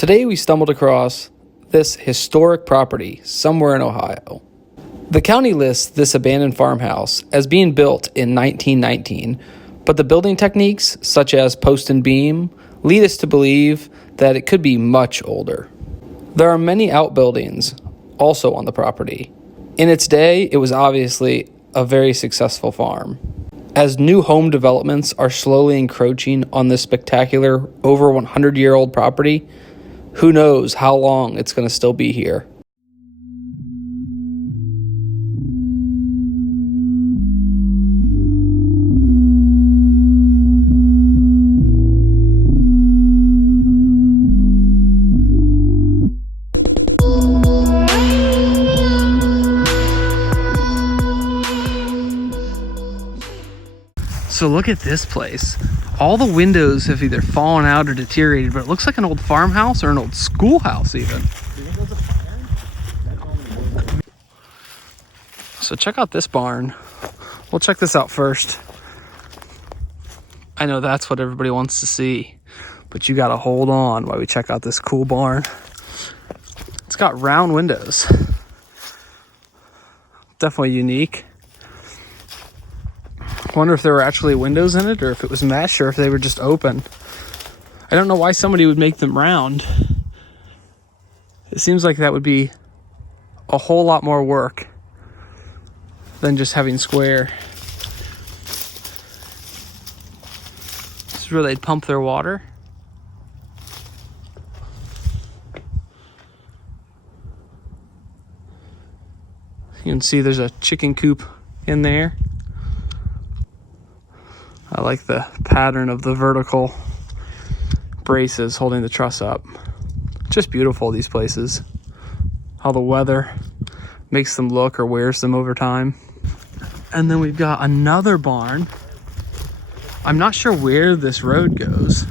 Today we stumbled across this historic property somewhere in Ohio. The county lists this abandoned farmhouse as being built in 1919, but the building techniques, such as post and beam, lead us to believe that it could be much older. There are many outbuildings also on the property. In its day, it was obviously a very successful farm. As new home developments are slowly encroaching on this spectacular over 100-year-old property, who knows how long it's going to still be here. So look at this place. All the windows have either fallen out or deteriorated, but it looks like an old farmhouse or an old schoolhouse even. So check out this barn. We'll check this out first. I know that's what everybody wants to see, but you gotta hold on while we check out this cool barn. It's got round windows. Definitely unique. Wonder if there were actually windows in it, or if it was mesh, or if they were just open. I don't know why somebody would make them round. It seems like that would be a whole lot more work than just having square. This is where they'd pump their water. You can see there's a chicken coop in there. I like the pattern of the vertical braces holding the truss up. Just beautiful, these places. How the weather makes them look or wears them over time. And then we've got another barn. I'm not sure where this road goes.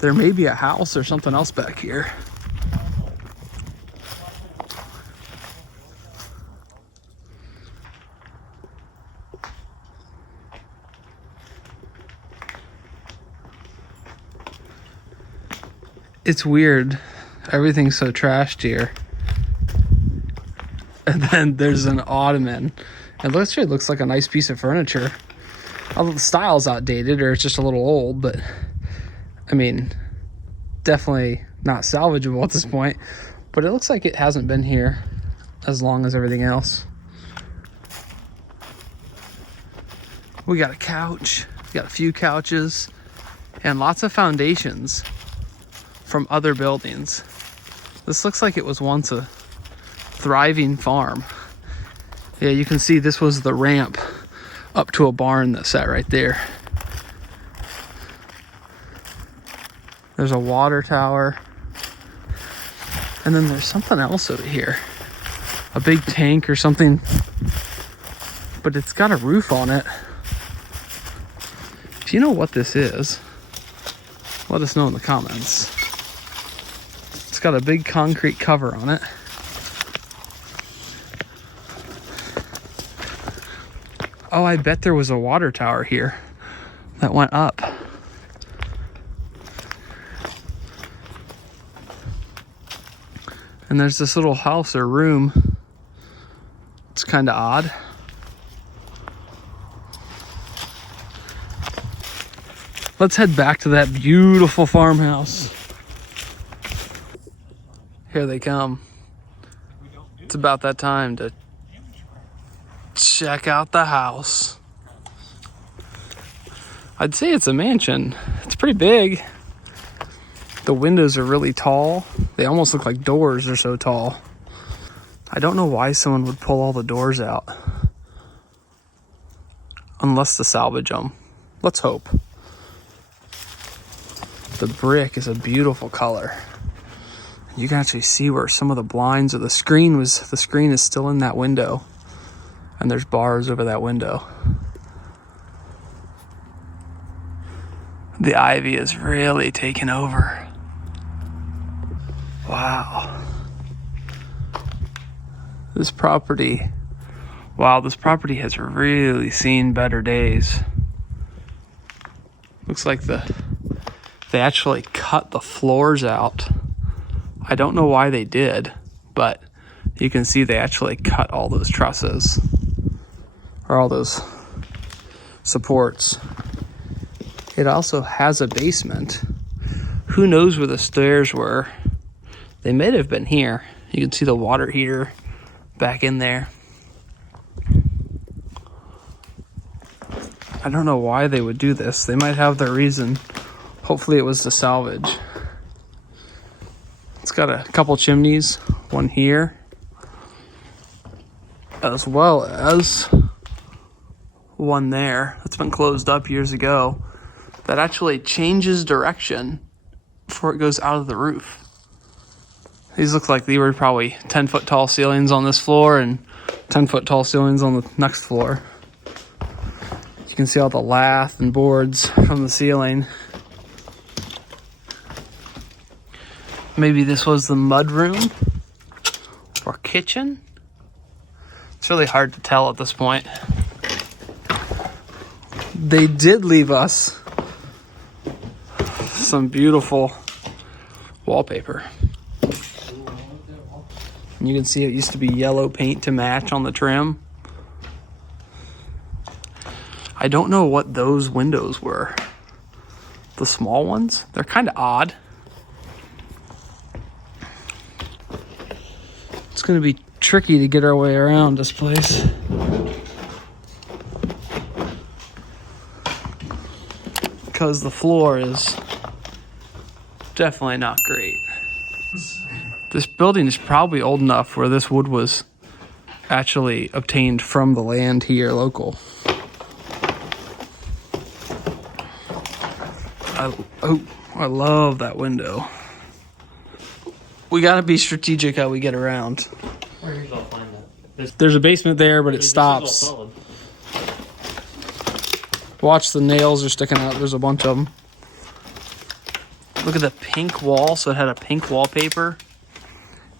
There may be a house or something else back here. It's weird. Everything's so trashed here. And then there's an ottoman. It looks like a nice piece of furniture. Although the style's outdated or it's just a little old, but I mean, definitely not salvageable at this point. But it looks like it hasn't been here as long as everything else. We got a couch. We got a few couches and lots of foundations from other buildings. This looks like it was once a thriving farm. Yeah, you can see this was the ramp up to a barn that sat right there. There's a water tower. And then there's something else over here. A big tank or something. But it's got a roof on it. If you know what this is, let us know in the comments. It's got a big concrete cover on it. Oh, I bet there was a water tower here that went up. And there's this little house or room. It's kind of odd. Let's head back to that beautiful farmhouse. Here they come. It's about that time to check out the house. I'd say it's a mansion. It's pretty big. The windows are really tall. They almost look like doors, they're so tall. I don't know why someone would pull all the doors out. Unless to salvage them. Let's hope. The brick is a beautiful color. You can actually see where some of the blinds or the screen is still in that window. And there's bars over that window. The ivy is really taking over. Wow. This property has really seen better days. Looks like the They actually cut the floors out. I don't know why they did, but you can see they actually cut all those trusses, or all those supports. It also has a basement. Who knows where the stairs were? They may have been here. You can see the water heater back in there. I don't know why they would do this. They might have their reason. Hopefully it was to salvage. It's got a couple chimneys, one here, as well as one there that's been closed up years ago that actually changes direction before it goes out of the roof. These look like they were probably 10-foot tall ceilings on this floor and 10-foot tall ceilings on the next floor. You can see all the lath and boards from the ceiling. Maybe this was the mud room or kitchen. It's really hard to tell at this point. They did leave us some beautiful wallpaper. And you can see it used to be yellow paint to match on the trim. I don't know what those windows were. The small ones? They're kind of odd. It's going to be tricky to get our way around this place. Because the floor is definitely not great. This building is probably old enough where this wood was actually obtained from the land here local. I love that window. We gotta be strategic how we get around. Where are you gonna find that? There's a basement there, but it stops. Watch, the nails are sticking out. There's a bunch of them. Look at the pink wall. So it had a pink wallpaper.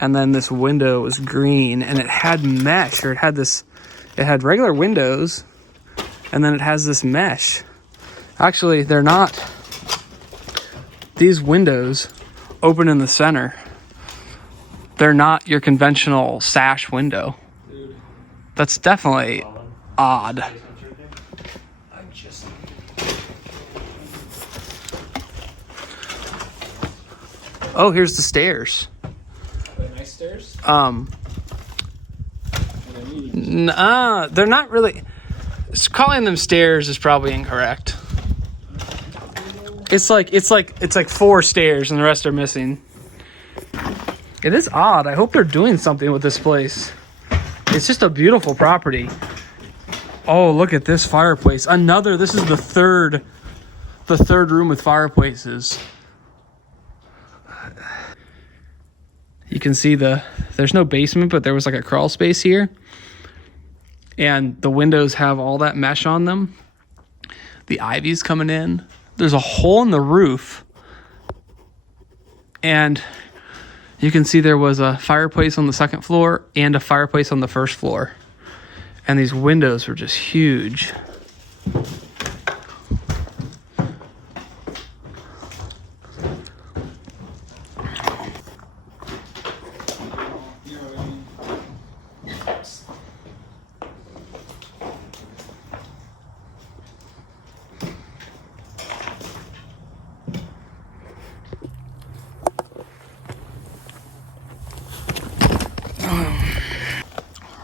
And then this window was green. And it had mesh. Or it had regular windows. And then it has this mesh. Actually, they're not. These windows open in the center. They're not your conventional sash window. That's definitely odd. Oh, here's the stairs. Are they nice stairs? They're not really. Calling them stairs is probably incorrect. It's like 4 stairs and the rest are missing. It is odd. I hope they're doing something with this place. It's just a beautiful property. Oh, look at this fireplace. This is the third room with fireplaces. You can see there's no basement, but there was like a crawl space here. And the windows have all that mesh on them. The ivy's coming in. There's a hole in the roof. And you can see there was a fireplace on the second floor and a fireplace on the first floor. And these windows were just huge.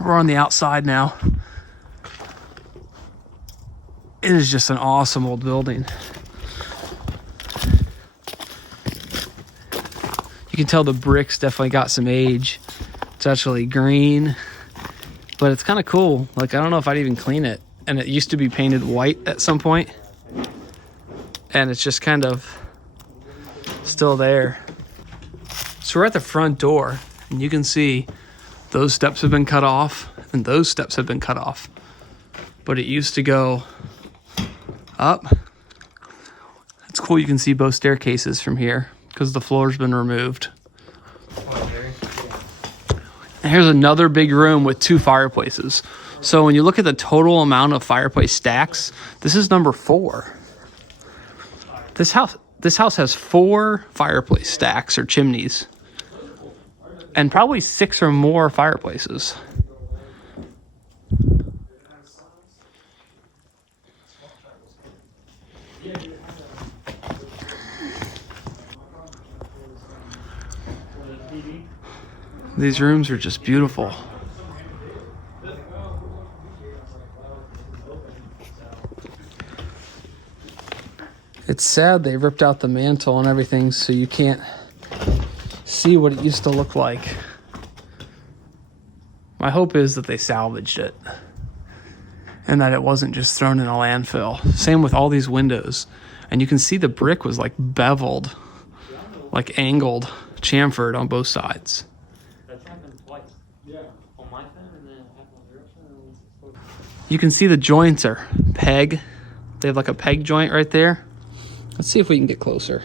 We're on the outside now. It is just an awesome old building. You can tell the bricks definitely got some age. It's actually green, but it's kind of cool. Like, I don't know if I'd even clean it. And it used to be painted white at some point. And it's just kind of still there. So we're at the front door, and you can see those steps have been cut off, and those steps have been cut off. But it used to go up. It's cool, you can see both staircases from here because the floor's been removed. And here's another big room with 2 fireplaces. So when you look at the total amount of fireplace stacks, this is number 4. This This house has 4 fireplace stacks or chimneys. And probably 6 or more fireplaces. These rooms are just beautiful. It's sad they ripped out the mantle and everything so you can't see what it used to look like. My hope is that they salvaged it and that it wasn't just thrown in a landfill. Same with all these windows. And you can see the brick was like beveled, like angled, chamfered on both sides. That's happened twice. Yeah. On my phone and then it happened on your phone. You can see the joints are peg. They have like a peg joint right there. Let's see if we can get closer.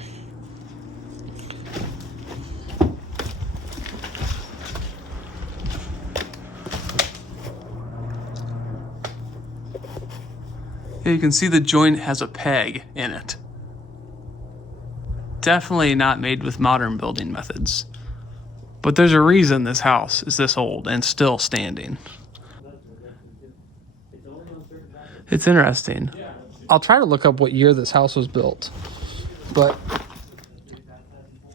Yeah, you can see the joint has a peg in it. Definitely not made with modern building methods. But there's a reason this house is this old and still standing. It's interesting. I'll try to look up what year this house was built, but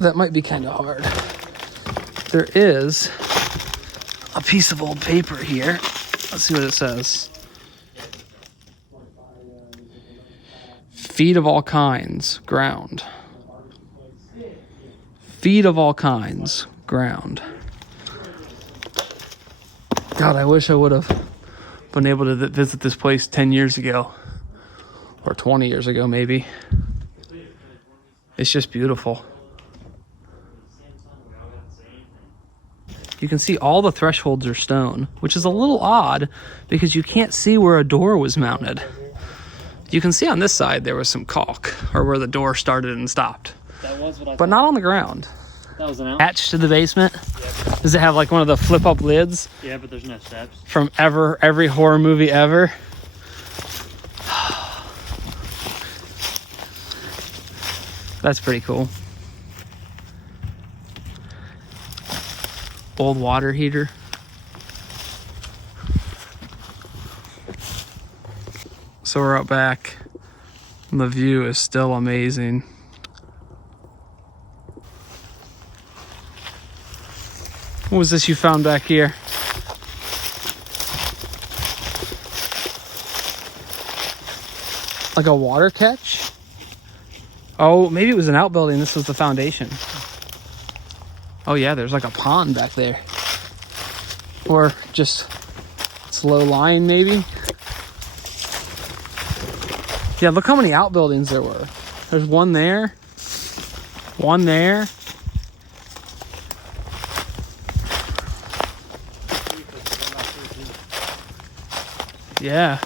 that might be kind of hard. There is a piece of old paper here. Let's see what it says. Feet of all kinds, ground. Feet of all kinds, ground. God, I wish I would have been able to visit this place 10 years ago. Or 20 years ago, maybe. It's just beautiful. You can see all the thresholds are stone, which is a little odd because you can't see where a door was mounted. You can see on this side there was some caulk, or where the door started and stopped. That was what I but not on the ground. That was an out. Attached to the basement. Yep. Does it have like one of the flip-up lids? Yeah, but there's no steps. From every horror movie ever. That's pretty cool. Old water heater. So we're out back. The view is still amazing. What was this you found back here? Like a water catch? Oh, maybe it was an outbuilding. This was the foundation. Oh yeah, there's like a pond back there. Or just it's low lying maybe. Yeah, look how many outbuildings there were. There's one there. One there. Yeah.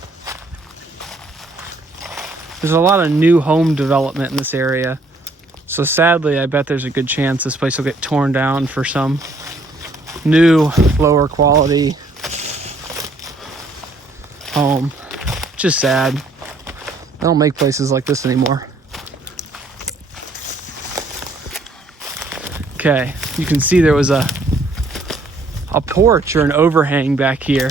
There's a lot of new home development in this area. So sadly, I bet there's a good chance this place will get torn down for some new, lower quality home. Just sad. They don't make places like this anymore. Okay, you can see there was a porch or an overhang back here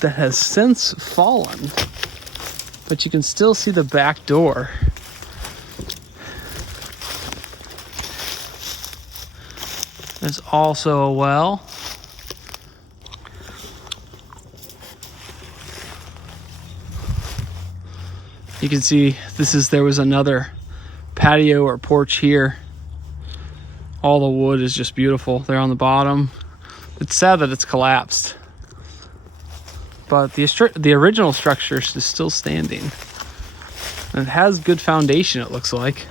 that has since fallen. But you can still see the back door. There's also a well. You can see there was another patio or porch here. All the wood is just beautiful there on the bottom. It's sad that it's collapsed. But the original structure is still standing. And it has good foundation, it looks like.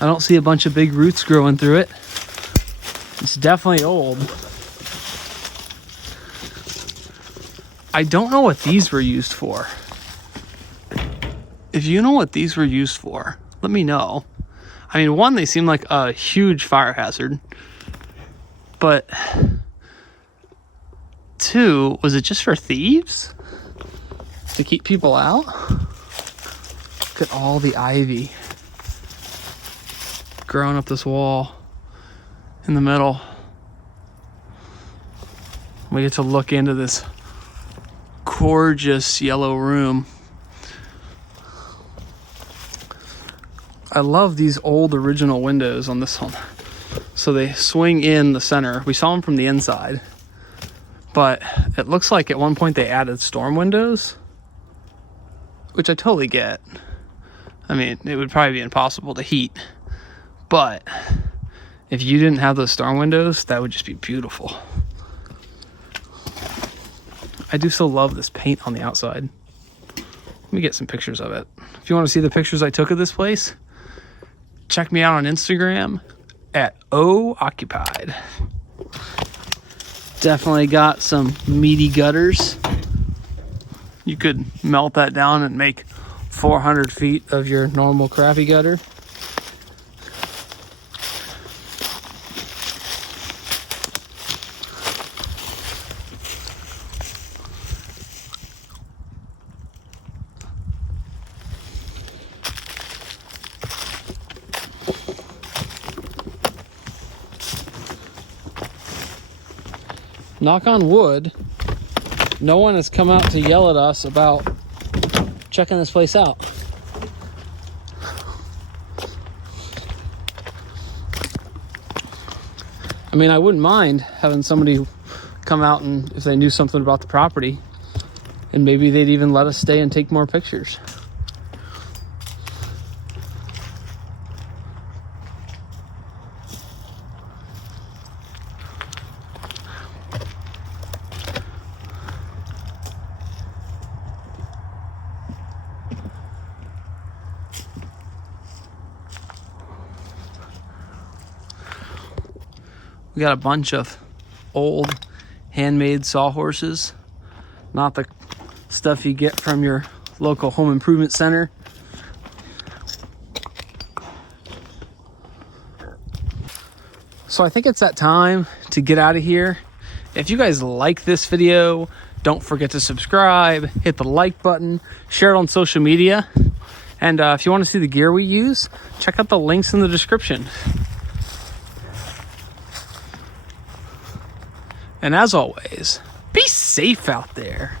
I don't see a bunch of big roots growing through it. It's definitely old. I don't know what these were used for. If you know what these were used for, let me know. I mean, one, they seem like a huge fire hazard. But two, was it just for thieves? To keep people out? Look at all the ivy growing up this wall in the middle. We get to look into this gorgeous yellow room. I love these old original windows on this one. So they swing in the center. We saw them from the inside, but it looks like at one point they added storm windows, which I totally get. I mean, it would probably be impossible to heat, but if you didn't have those storm windows, that would just be beautiful. I do still love this paint on the outside. Let me get some pictures of it. If you want to see the pictures I took of this place, check me out on Instagram at occupied. Definitely got some meaty gutters. You could melt that down and make 400 feet of your normal crappy gutter. Knock on wood, no one has come out to yell at us about checking this place out. I mean, I wouldn't mind having somebody come out and if they knew something about the property, and maybe they'd even let us stay and take more pictures. We got a bunch of old handmade sawhorses, not the stuff you get from your local home improvement center. So I think it's that time to get out of here. If you guys like this video, don't forget to subscribe, hit the like button, share it on social media. And if you want to see the gear we use, check out the links in the description. And as always, be safe out there.